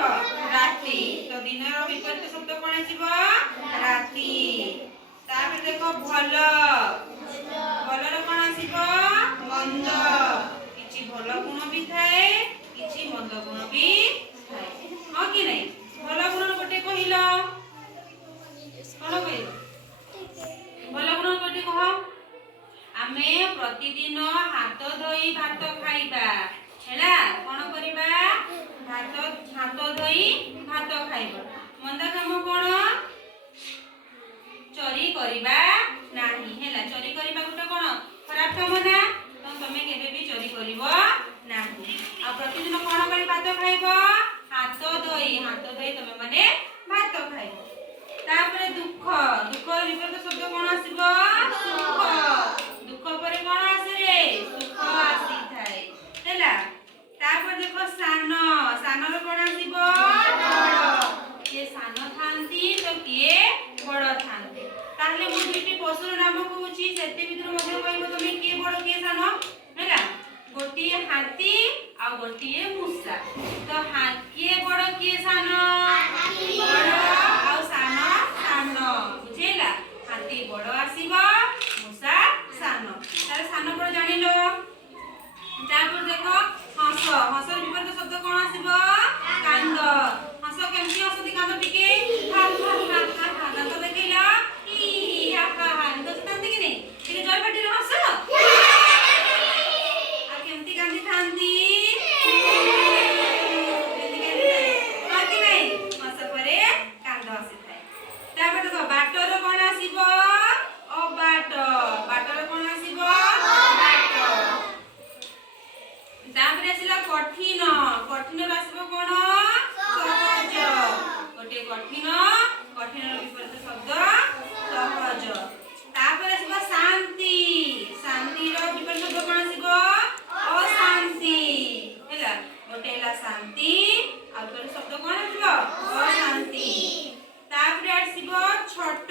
ଆସିବ ରାତି ତ ଦିନର ବିପରୀତ ଶବ୍ଦ କ'ଣ ଆସିବ ରାତି। ତାପରେ ଦେଖ ଭଲ ଭଲର କ'ଣ ଆସିବ ମନ୍ଦ। କିଛି ଭଲ ଗୁଣ ବି ଥାଏ କିଛି ମନ୍ଦ ଗୁଣ ବି ଥାଏ ହଁ କି ନାହିଁ। ଭଲ ଗୁଣ ଗୋଟେ କହିଲ କ'ଣ କହିଲ ଭଲ ଗୁଣ ଗୋଟେ କହ। ଆମେ ପ୍ରତିଦିନ ହାତ ଧୋଇ ଭାତ ଖାଇବା ହେଲା କ'ଣ କରିବା ହାତ ଧୋଇ ଭାତ ଖାଇବା। ମନ୍ଦ କାମ କ'ଣ ଚୋରି କରିବା ନାହିଁ ହେଲା। ଚୋରି କରିବା ଗୋଟେ କ'ଣ ଖରାପ କାମ ନା ତ ତମେ କେବେ ବି ଚୋରି କରିବ ନାହିଁ। ଆଉ ପ୍ରତିଦିନ କ'ଣ କରି ଭାତ ଖାଇବ ହାତ ଧୋଇ ତମେ ମାନେ ଭାତ ଖାଇବ। ତାପରେ ଦୁଃଖର ବିପରୀତ ଶବ୍ଦ କ'ଣ ଆସିବ ସୁଖ। ଦୁଃଖ ପରେ କ'ଣ ଆସେ ରେ ସୁଖ ଆସିଥାଏ ହେଲା। ତାପରେ ଦେଖ ସାନର କ'ଣ ଆସିବ ବଡ଼। କିଏ ସାନ ଥାନ୍ତି ତ କିଏ ବଡ଼ ଥାନ୍ତି। ତାହେଲେ ମୁଁ ଦୁଇଟି ପଶୁର ନାମ କହୁଛି ସେଥି ଭିତରୁ ମଧ୍ୟ କହିବ ତମେ କିଏ ବଡ଼ କିଏ ସାନ ହେଲା। ଗୋଟିଏ ହାତୀ ଆଉ ଗୋଟିଏ ମୂଷା ତ କିଏ ବଡ଼ କିଏ ସାନ ବଡ଼ ଆଉ ସାନ ବୁଝିଲା। ହାତୀ ବଡ଼ ଆସିବ ମୂଷା ସାନ। ତାହେଲେ ସାନ ବଡ଼ ଜାଣିଲ। ତାପରେ ଦେଖ ହସର ବିପରୀତ ଶବ୍ଦ କ'ଣ ଆସିବ କାନ୍ଦ। ହସ କେମିତି ହସନ୍ତି କାନ୍ଦ ଟିକେ ଦାନ୍ତ ଦେଖେଇଲ ହସଥାନ୍ତି କି ନାହିଁ ଟିକେ ଜୋର ପାଟିରେ ହସ। ଆଉ କେମିତି କାନ୍ଦିଥାନ୍ତି ହଁ କି ନାହିଁ ହସ ପରେ କାନ୍ଦ ଆସିଥାଏ। ତାପରେ ଦେଖ ବାଟର କ'ଣ ଆସିବ ଅବାଟ। ବାଟର କ'ଣ ଆସିବ ଅବାଟ। ତାପରେ ଆସିଲା କଠିନର ଆସିବ କ'ଣ ସହଜ। ଗୋଟିଏ କଠିନର ବିପରୀତ ଶବ୍ଦ ସହଜ। ତାପରେ ଆସିବ ଶାନ୍ତିର ବିପରୀତ ଶବ୍ଦ କ'ଣ ଆସିବ ଅଶାନ୍ତି ହେଲା। ଗୋଟେ ହେଲା ଶାନ୍ତି ଆଉ ବିପରୀତ ଶବ୍ଦ କ'ଣ ଆସିବ ଅଶାନ୍ତି। ତାପରେ ଆସିବ ଛୋଟ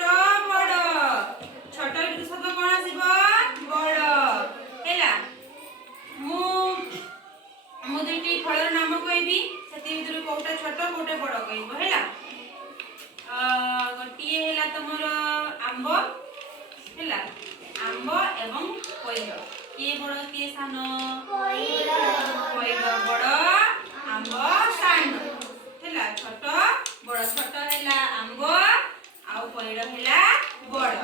ବିପରୀତ ଶବ୍ଦ କ'ଣ ଆସିବ ବଡ଼ ହେଲା। ମୁଁ ଦୁଇଟି ଫଳର ନାମ କହିବି ସେଥି ଭିତରୁ କୋଉଟା ଛୋଟ କୋଉଟା ବଡ଼ କହିବ ହେଲା। ଗୋଟିଏ ହେଲା ତମର ଆମ୍ବ ହେଲା। ଆମ୍ବ ଏବଂ ପଇଡ଼ କିଏ ବଡ଼ କିଏ ସାନ ପଇଡ଼ ବଡ଼ ଆମ୍ବ ସାନ ହେଲା। ଛୋଟ ବଡ଼ ଛୋଟ ହେଲା ଆମ୍ବ ଆଉ ପଇଡ଼ ହେଲା ବଡ଼।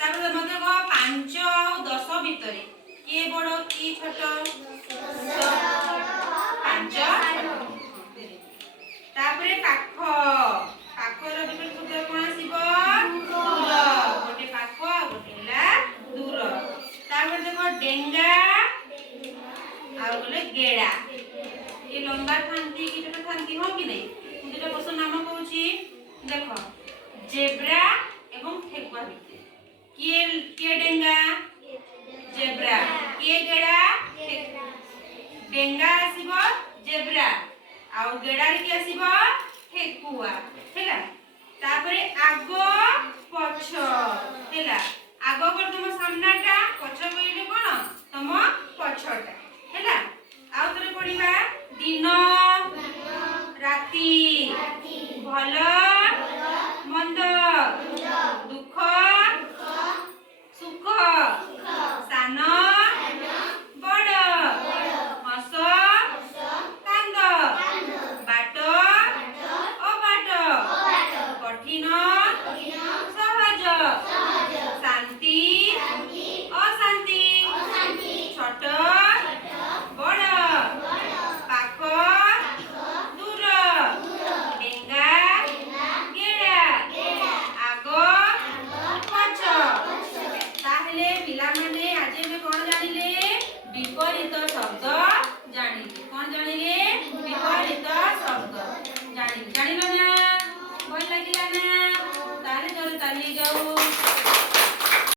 ତାପରେ ମତେ କହ 5 ଆଉ 10 ଭିତରେ କିଏ ବଡ଼ କିଏ ଛୋଟ 5 ତାପରେ ପାଖର ବିପରୀତ ଶବ୍ଦ କ'ଣ ଆସିବ ଦୂର। ଗୋଟେ ପାଖ ଆଉ ଗୋଟେ ହେଲା ଦୂର। ତାପରେ ଦେଖ ଡେଙ୍ଗା ଆଉ ଗୋଟେ ଗେଡ଼ା କିଏ ଲମ୍ବା ଥାନ୍ତି କି ଛୋଟ ଥାନ୍ତି ହଁ କି ନାହିଁ। ମୁଁ ଦୁଇଟା ପଶୁର ନାମ କହୁଛି ଦେଖ ଜେବ୍ରା ଏବଂ ଠେକୁଆ ଭିତରେ କିଏ ଡେଙ୍ଗା ଜେବ୍ରା କିଏ ଗେଡ଼ା ଡେଙ୍ଗା ଆସିବ ଜେବ୍ରା ଆଉ ଗେଡ଼ାରେ କିଏ ଆସିବ ଠେକୁଆ ହେଲା। ତାପରେ ଆଗ ପଛ ହେଲା। ଆଗ କ'ଣ ତମ ସାମ୍ନାଟା ପଛ କହିଲେ କ'ଣ ତମ ପଛଟା ହେଲା। ଆଉ ଥରେ ପଢିବା ଦିନ ରାତି ଭଲ